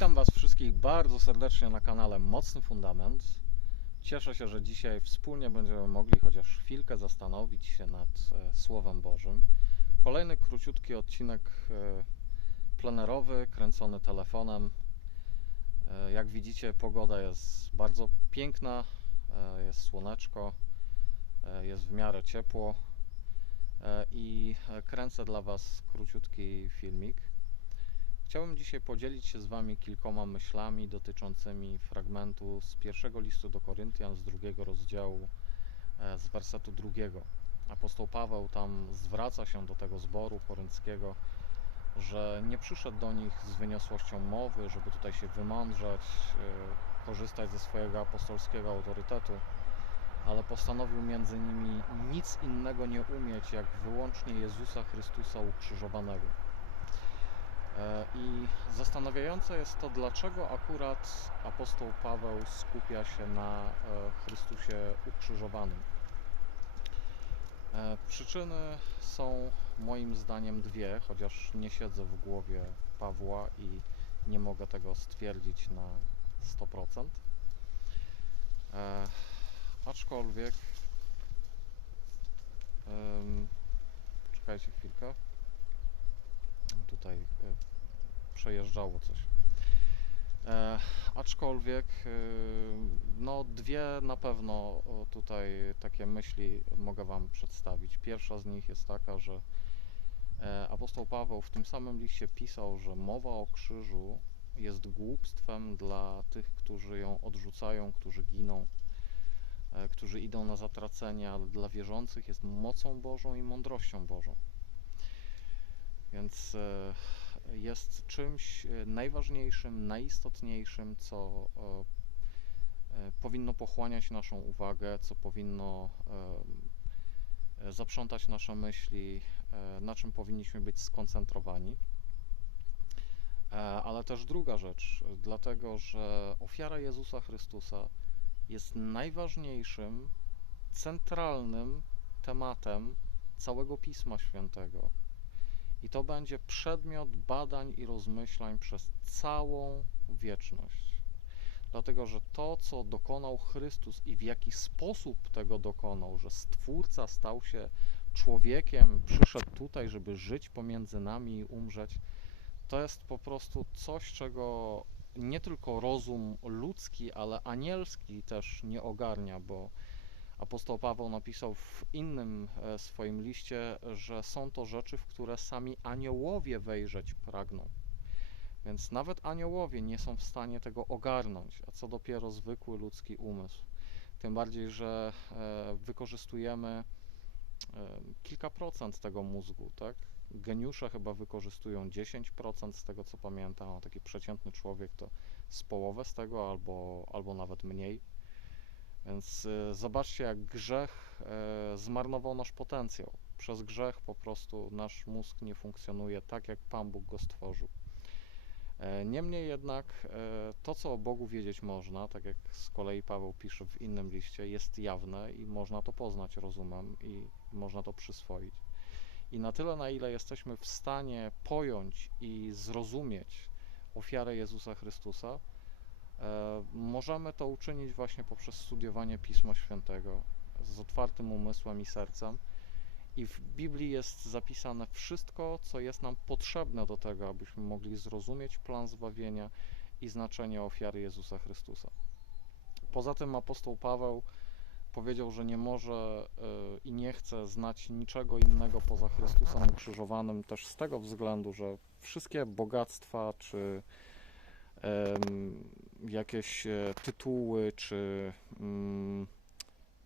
Witam Was wszystkich bardzo serdecznie na kanale Mocny Fundament. Cieszę się, że dzisiaj wspólnie będziemy mogli chociaż chwilkę zastanowić się nad e, Słowem Bożym. Kolejny króciutki odcinek e, plenerowy, kręcony telefonem. E, jak widzicie, pogoda jest bardzo piękna, jest słoneczko, jest w miarę ciepło i kręcę dla Was króciutki filmik. Chciałbym dzisiaj podzielić się z Wami kilkoma myślami dotyczącymi fragmentu z pierwszego listu do Koryntian, z drugiego rozdziału, e, z wersetu drugiego. Apostoł Paweł tam zwraca się do tego zboru korynckiego, że nie przyszedł do nich z wyniosłością mowy, żeby tutaj się wymądrzeć, e, korzystać ze swojego apostolskiego autorytetu, ale postanowił między nimi nic innego nie umieć, jak wyłącznie Jezusa Chrystusa ukrzyżowanego. E, I zastanawiające jest to, dlaczego akurat apostoł Paweł skupia się na e, Chrystusie ukrzyżowanym. E, Przyczyny są moim zdaniem dwie, chociaż nie siedzę w głowie Pawła i nie mogę tego stwierdzić na 100%. E, aczkolwiek, em, czekajcie chwilkę tutaj e, przejeżdżało coś. E, aczkolwiek, e, no dwie na pewno tutaj takie myśli mogę Wam przedstawić. Pierwsza z nich jest taka, że e, apostoł Paweł w tym samym liście pisał, że mowa o krzyżu jest głupstwem dla tych, którzy ją odrzucają, którzy giną, e, którzy idą na zatracenie, ale dla wierzących jest mocą Bożą i mądrością Bożą. Więc jest czymś e, najważniejszym, najistotniejszym, co e, e, powinno pochłaniać naszą uwagę, co powinno zaprzątać nasze myśli, na czym powinniśmy być skoncentrowani. Ale też druga rzecz, dlatego że ofiara Jezusa Chrystusa jest najważniejszym, centralnym tematem całego Pisma Świętego. I to będzie przedmiot badań i rozmyślań przez całą wieczność. Dlatego, że to, co dokonał Chrystus i w jaki sposób tego dokonał, że Stwórca stał się człowiekiem, przyszedł tutaj, żeby żyć pomiędzy nami i umrzeć, to jest po prostu coś, czego nie tylko rozum ludzki, ale anielski też nie ogarnia, bo Apostoł Paweł napisał w innym e, swoim liście, że są to rzeczy, w które sami aniołowie wejrzeć pragną. Więc nawet aniołowie nie są w stanie tego ogarnąć, a co dopiero zwykły ludzki umysł. Tym bardziej, że e, wykorzystujemy e, kilka procent tego mózgu, tak? Geniusze chyba wykorzystują 10% z tego, co pamiętam, a taki przeciętny człowiek to z połowę z tego albo, albo nawet mniej. Więc y, zobaczcie, jak grzech e, zmarnował nasz potencjał. Przez grzech po prostu nasz mózg nie funkcjonuje tak, jak Pan Bóg go stworzył. E, Niemniej jednak e, to, co o Bogu wiedzieć można, tak jak z kolei Paweł pisze w innym liście, jest jawne i można to poznać rozumem i można to przyswoić. I na tyle, na ile jesteśmy w stanie pojąć i zrozumieć ofiarę Jezusa Chrystusa, Możemy to uczynić właśnie poprzez studiowanie Pisma Świętego z otwartym umysłem i sercem. I w Biblii jest zapisane wszystko, co jest nam potrzebne do tego, abyśmy mogli zrozumieć plan zbawienia i znaczenie ofiary Jezusa Chrystusa. Poza tym apostoł Paweł powiedział, że nie może e, i nie chce znać niczego innego poza Chrystusem ukrzyżowanym, też z tego względu, że wszystkie bogactwa czy jakieś e, tytuły czy mm,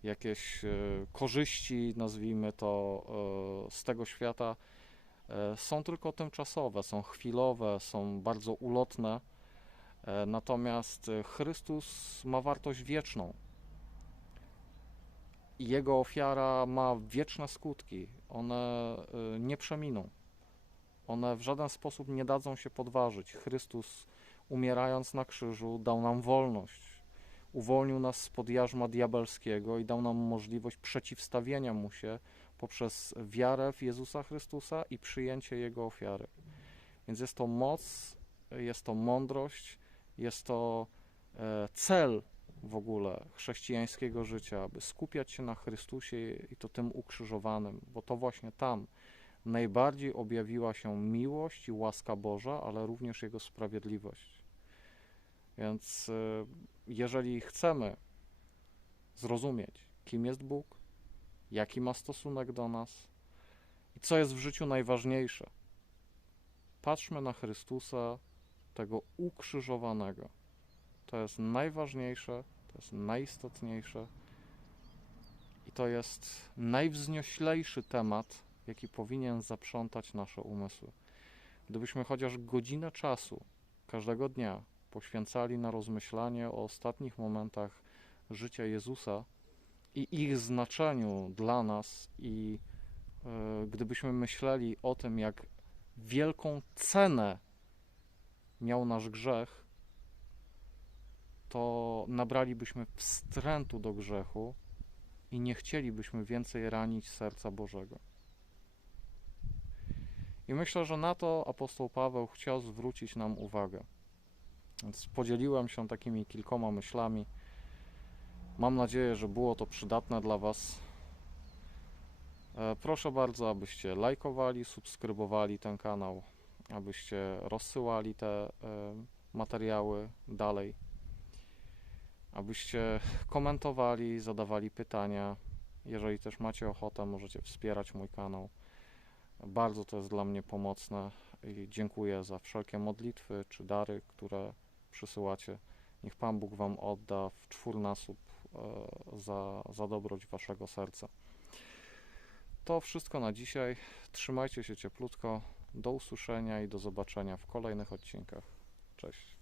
jakieś e, korzyści, nazwijmy to, e, z tego świata są tylko tymczasowe, są chwilowe, są bardzo ulotne. Natomiast Chrystus ma wartość wieczną. Jego ofiara ma wieczne skutki. One nie przeminą. One w żaden sposób nie dadzą się podważyć. Chrystus umierając na krzyżu, dał nam wolność. Uwolnił nas spod jarzma diabelskiego i dał nam możliwość przeciwstawienia mu się poprzez wiarę w Jezusa Chrystusa i przyjęcie Jego ofiary. Więc jest to moc, jest to mądrość, jest to e, cel w ogóle chrześcijańskiego życia, aby skupiać się na Chrystusie i to tym ukrzyżowanym, bo to właśnie tam najbardziej objawiła się miłość i łaska Boża, ale również Jego sprawiedliwość. Więc e, jeżeli chcemy zrozumieć, kim jest Bóg, jaki ma stosunek do nas i co jest w życiu najważniejsze, patrzmy na Chrystusa, tego ukrzyżowanego. To jest najważniejsze, to jest najistotniejsze i to jest najwznioślejszy temat, jaki powinien zaprzątać nasze umysły. Gdybyśmy chociaż godzinę czasu każdego dnia poświęcali na rozmyślanie o ostatnich momentach życia Jezusa i ich znaczeniu dla nas, i e, gdybyśmy myśleli o tym, jak wielką cenę miał nasz grzech, to nabralibyśmy wstrętu do grzechu i nie chcielibyśmy więcej ranić serca Bożego. I myślę, że na to apostoł Paweł chciał zwrócić nam uwagę. Więc podzieliłem się takimi kilkoma myślami. Mam nadzieję, że było to przydatne dla Was. E, Proszę bardzo, abyście lajkowali, subskrybowali ten kanał, abyście rozsyłali te e, materiały dalej, abyście komentowali, zadawali pytania. Jeżeli też macie ochotę, możecie wspierać mój kanał. Bardzo to jest dla mnie pomocne i dziękuję za wszelkie modlitwy czy dary, które przysyłacie. Niech Pan Bóg Wam odda w czwórnasób e, za, za dobroć Waszego serca. To wszystko na dzisiaj. Trzymajcie się cieplutko. Do usłyszenia i do zobaczenia w kolejnych odcinkach. Cześć.